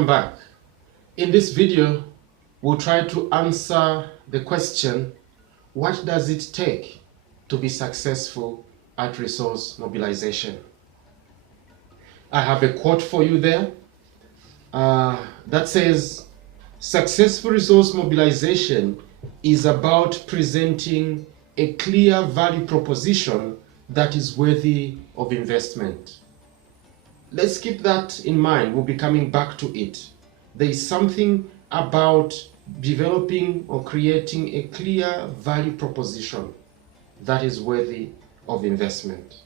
Welcome back. In this video, we'll try to answer the question, what does it take to be successful at resource mobilization? I have a quote for you there that says, successful resource mobilization is about presenting a clear value proposition that is worthy of investment. Let's keep that in mind. We'll be coming back to it. There is something about developing or creating a clear value proposition that is worthy of investment.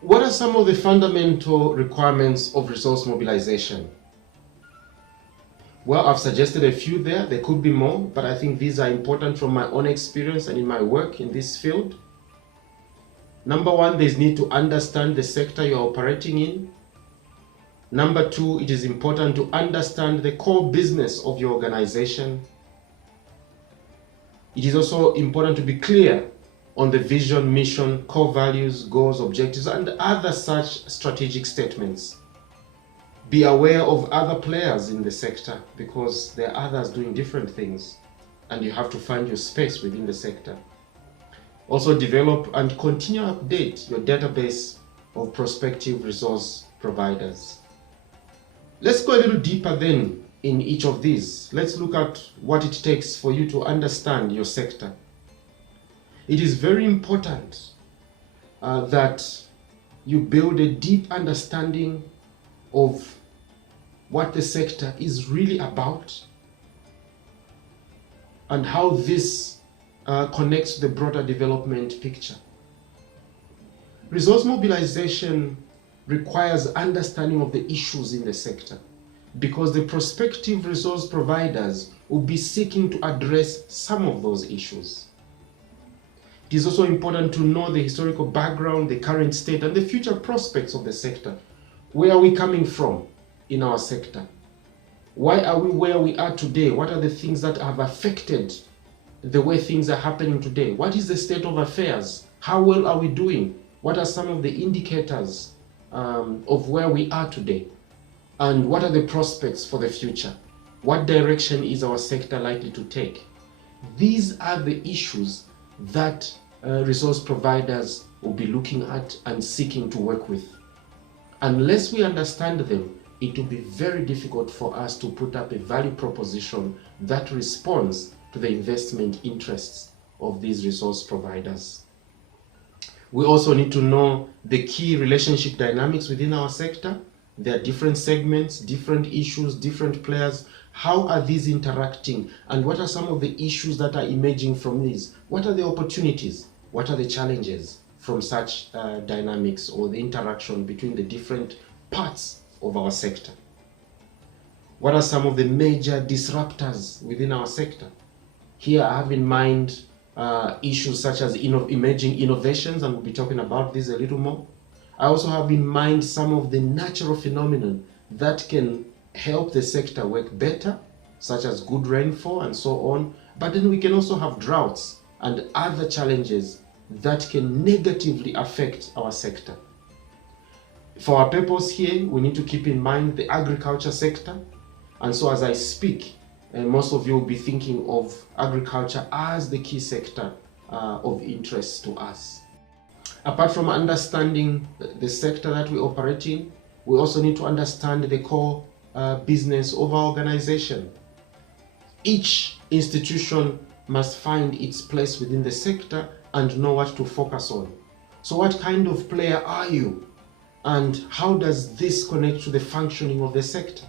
What are some of the fundamental requirements of resource mobilization? Well, I've suggested a few there. There could be more, but I think these are important from my own experience and in my work in this field. Number one, there's need to understand the sector you're operating in. Number two, it is important to understand the core business of your organization. It is also important to be clear on the vision, mission, core values, goals, objectives, and other such strategic statements. Be aware of other players in the sector because there are others doing different things, and you have to find your space within the sector. Also develop and continue to update your database of prospective resource providers. Let's go a little deeper then in each of these. Let's look at what it takes for you to understand your sector. It is very important that you build a deep understanding of what the sector is really about and how this connects to the broader development picture. Resource mobilization requires understanding of the issues in the sector because the prospective resource providers will be seeking to address some of those issues. It is also important to know the historical background, the current state, and the future prospects of the sector. Where are we coming from in our sector? Why are we where we are today? What are the things that have affected the way things are happening today? What is the state of affairs? How well are we doing? What are some of the indicators of where we are today? And what are the prospects for the future? What direction is our sector likely to take? These are the issues that resource providers will be looking at and seeking to work with. Unless we understand them, it will be very difficult for us to put up a value proposition that responds to the investment interests of these resource providers. We also need to know the key relationship dynamics within our sector. There are different segments, different issues, different players. How are these interacting? And what are some of the issues that are emerging from these? What are the opportunities? What are the challenges from such dynamics or the interaction between the different parts of our sector? What are some of the major disruptors within our sector? Here I have in mind issues such as emerging innovations, and we'll be talking about this a little more. I also have in mind some of the natural phenomena that can help the sector work better, such as good rainfall and so on. But then we can also have droughts and other challenges that can negatively affect our sector. For our purpose here, we need to keep in mind the agriculture sector. And so as I speak, most of you will be thinking of agriculture as the key sector of interest to us. Apart from understanding the sector that we operate in, we also need to understand the core business of our organization. Each institution must find its place within the sector and know what to focus on. So what kind of player are you? And how does this connect to the functioning of the sector?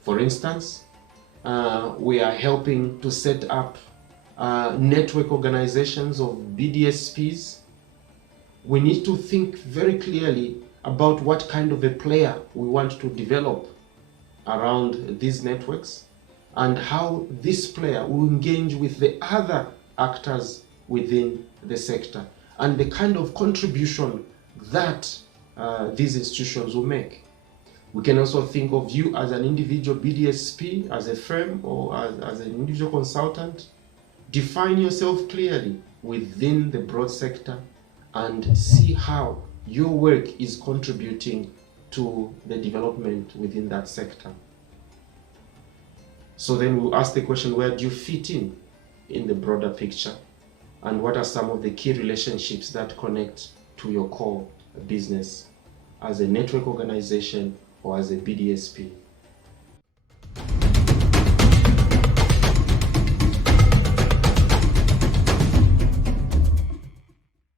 For instance, we are helping to set up network organizations of BDSPs. We need to think very clearly about what kind of a player we want to develop around these networks and how this player will engage with the other actors within the sector and the kind of contribution that these institutions will make. We can also think of you as an individual BDSP, as a firm, or as an individual consultant. Define yourself clearly within the broad sector and see how your work is contributing to the development within that sector. So then we'll ask the question, where do you fit in the broader picture? And what are some of the key relationships that connect to your core business as a network organization or as a BDSP?